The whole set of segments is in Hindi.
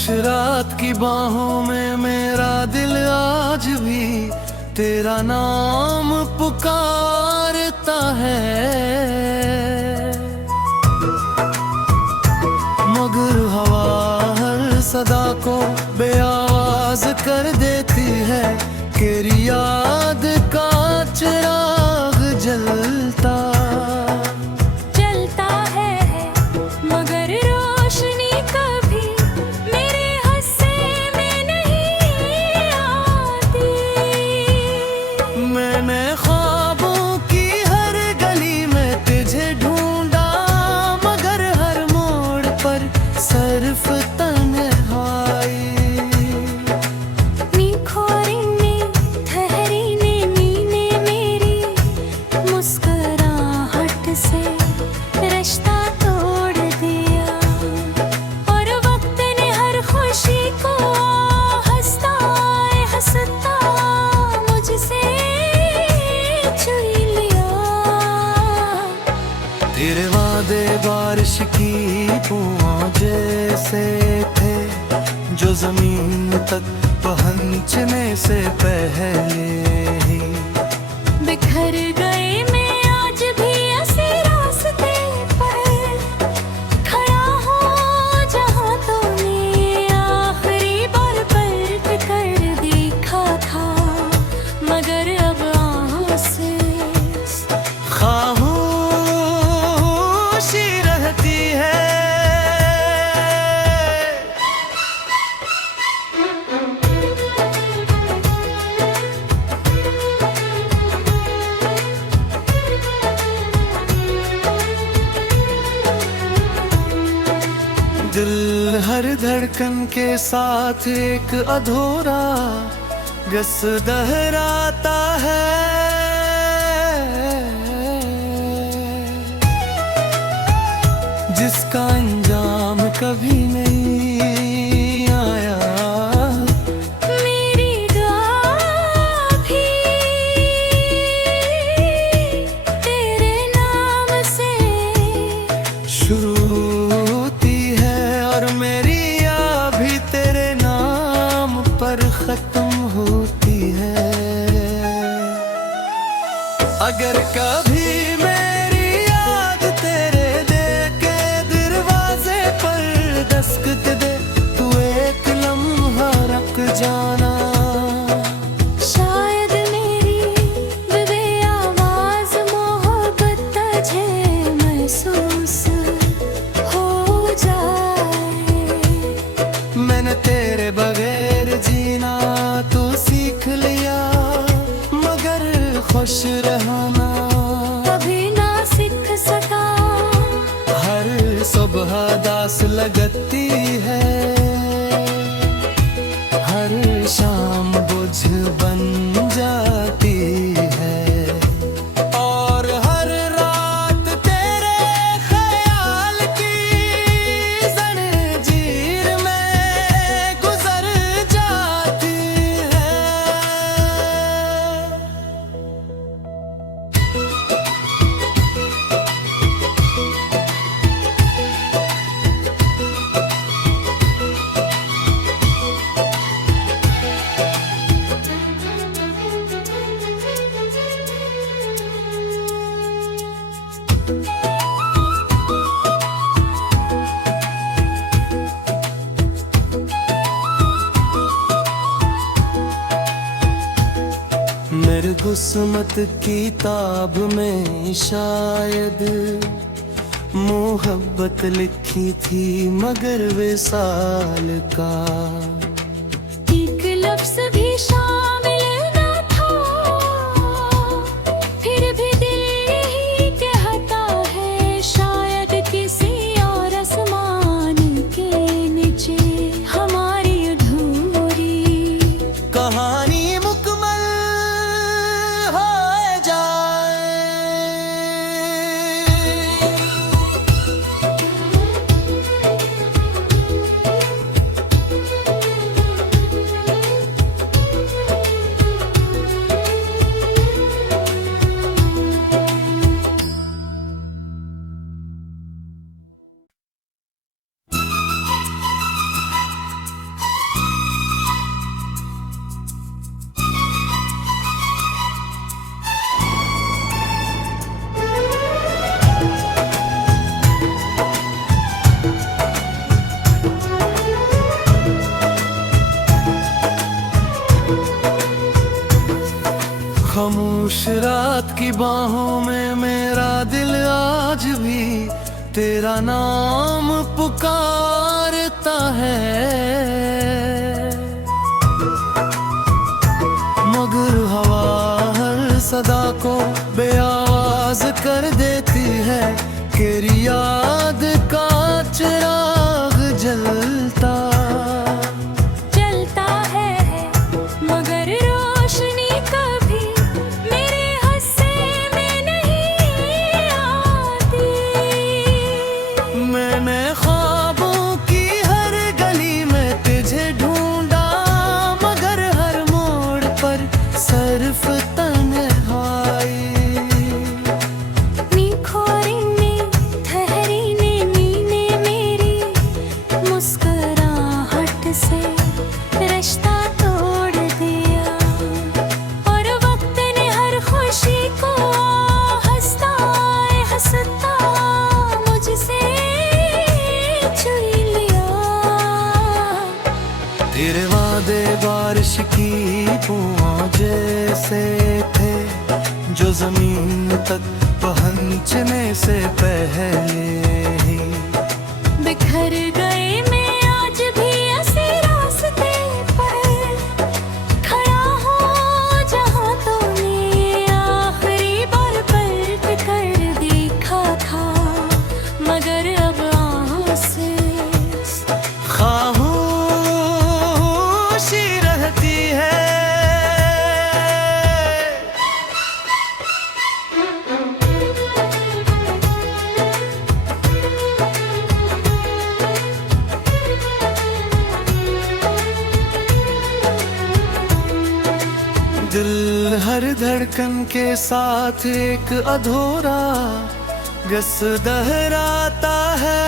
रात की बाहों में मेरा दिल आज भी तेरा नाम पुकारता है, मगर हवा हर सदा को बेआवाज कर देती है। तेरी याद का चिराग जलता तेरे वादे बारिश की बूंदों जैसे थे, जो जमीन तक पहुंचने से पहले ही बिखर गए। मैं आज भी ऐसे रास्ते पर खड़ा हूँ जहाँ तूने आखिरी बार पलट कर देखा था, मगर अब आँखों से दिल हर धड़कन के साथ एक अधूरा गस दोहराता है, जिसका अंजाम कभी नहीं आया। मेरी दुआ भी तेरे नाम से शुरू खत्म होती है। अगर कभी मेरी याद तेरे दिल के दरवाजे पर दस्तक दे, तू एक लम्हा रुक जाना। शायद मेरी बेआवाज मोहब्बत तुझे महसूस हो जाए। मैंने तेरे बगैर जीना तो सीख लिया, मगर खुश रहना कभी ना सीख सका। हर सुबह दास लगती है, हर शाम बुझ बन जाती है, और हर रात तेरे ख्याल की जंजीर में गुजर जाती है। मेरे किस्मत की किताब में शायद मोहब्बत लिखी थी, मगर विसाल का एक लफ्ज़ भी शामिल न था, फिर भी दिल यही कहता है शायद किसी और आसमान के नीचे हमारी अधूरी कहानी मुकम्मल हो जाए। खामोश रात की बाहों में मेरा दिल आज भी तेरा नाम पुकारता है, मगर हवा हर सदा को बेआवाज कर देती है। तेरी याद का चिराग जलता जलता है, मगर रोशनी कभी मेरे हिस्से में नहीं आती। मैंने ख्वाबों की हर गली में तुझे ढूंढा, मगर हर मोड़ पर सिर्फ तन्हाई। निखोरीने ठहरीने नीने मेरी मुस्कुराहट से रिश्ता तोड़ दिया, और वक्त ने हर खुशी को हंसता हंसता मुझसे छुई लिया। तेरे वादे बारिश की बूंदों जैसे थे, जो जमीन तक पहुंचने से पहले ही बिखर गए। मैं आज भी ऐसे रास्ते पर खड़ा हूँ जहाँ तूने आखिरी बार पलट कर देखा था, मगर अब आँखों से खामोशी रहती है। दिल हर धड़कन के साथ एक अधूरा गस दोहराता है,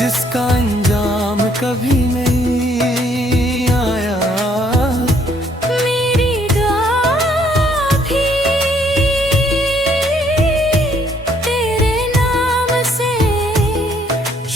जिसका अंजाम कभी नहीं आया। मेरी दुआ भी तेरे नाम से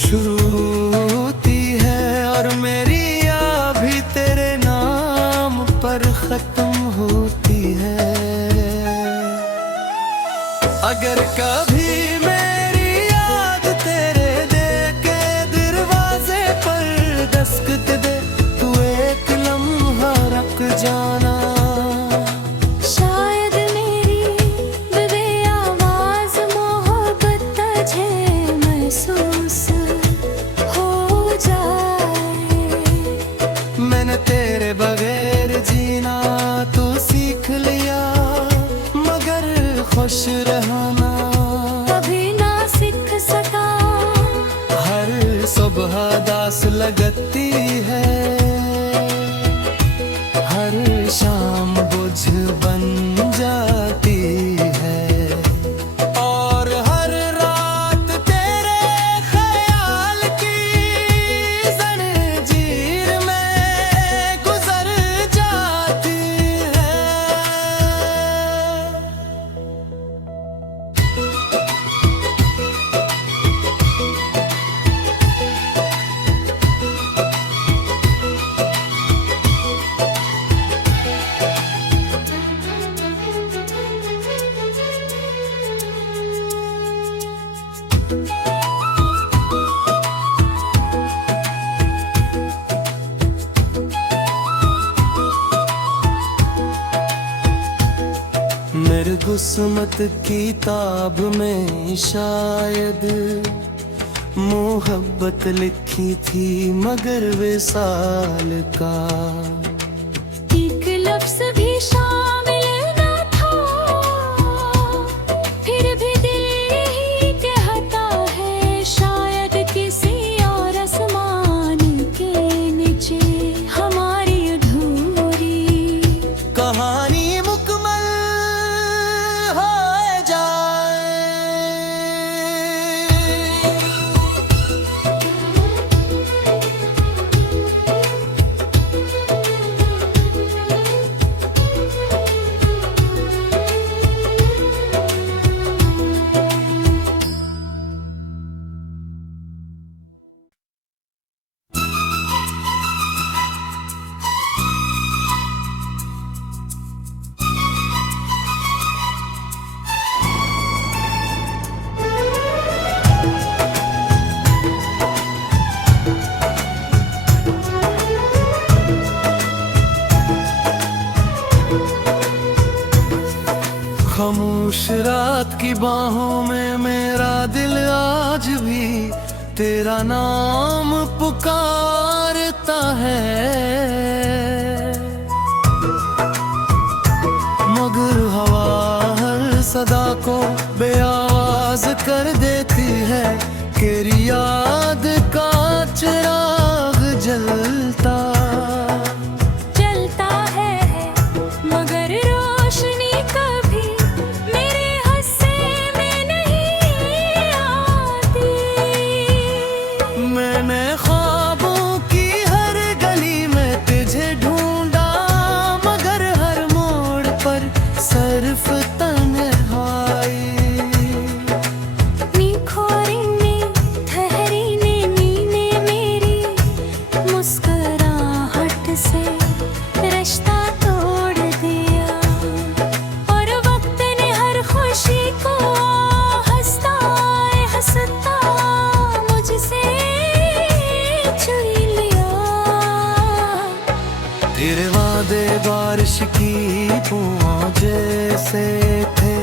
शुरू होती है, और मेरी याद भी तेरे नाम पर खत्म होती है। अगर कभी मेरी याद तेरे दे के दरवाजे पर दस्तक दे, तू एक लम्हा रुक जाना। शायद मेरी बेआवाज़ मोहब्बत तुझे महसूस हो जाए। मैंने तेरे बगैर जीना तो सीख लिया, मगर खुश रहना कभी ना सीख सका। हर सुबह दास लगती है, हर शाम बुझ बन जाती है, और हर रात तेरे ख्याल की जंजीर में गुजर जाती है। मेरे किस्मत की किताब में शायद मोहब्बत लिखी थी, मगर विसाल का एक लफ्ज़ भी शामिल ना था, फिर भी दिल यही कहता है शायद किसी और आसमान के नीचे हमारी अधूरी कहानी मुकम्मल हो जाए। उस रात की बाहों में मेरा दिल आज भी तेरा नाम पुकारता है, मगर हवा हर सदा को बेआवाज कर देती है। तेरी याद का चिराग जलता जलता है, मगर रोशनी कभी मेरे हिस्से में नहीं आती। मैंने ख्वाबों की हर गली में तुझे ढूंढा, मगर हर मोड़ पर सिर्फ तन्हाई। निखोरीने ठहरीने नीने मेरी मुस्कुराहट से रिश्ता तोड़ दिया, और वक्त ने हर खुशी को हंसता हंसता मुझसे छुई लिया। तेरे वादे बारिश की बूंदों जैसे थे,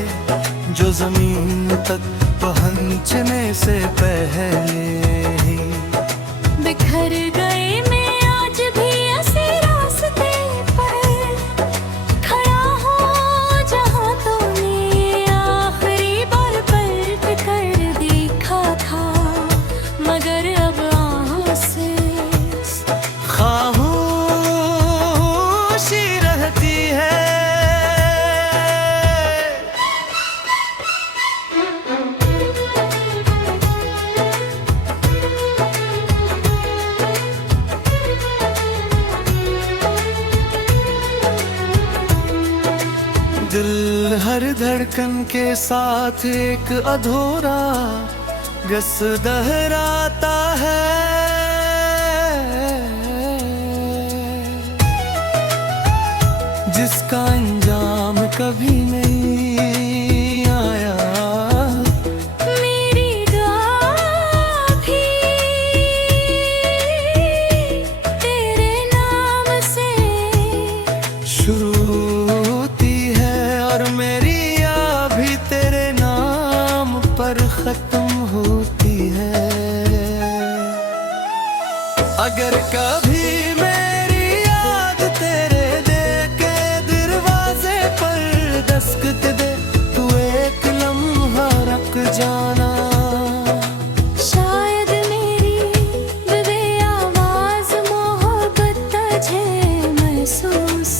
जो जमीन तक पहुंचने से पहले ही बिखर गए। मैं आज भी ऐसे रास्ते पर खड़ा हूँ जहाँ तूने आखिरी बार पलट कर देखा था, मगर अब आँखों से खामोशी रहती है। दिल हर धड़कन के साथ एक अधूरा गस दोहराता है, जिसका अंजाम कभी नहीं आया। मेरी दुआ भी तेरे नाम से शुरू होती है, और मेरी याद भी तेरे नाम पर खत्म होती है। अगर कभी मेरी याद तेरे दिल के दरवाजे पर दस्तक दे, तू एक लम्हा रुक जाना। शायद मेरी बेआवाज़ मोहब्बत तुझे महसूस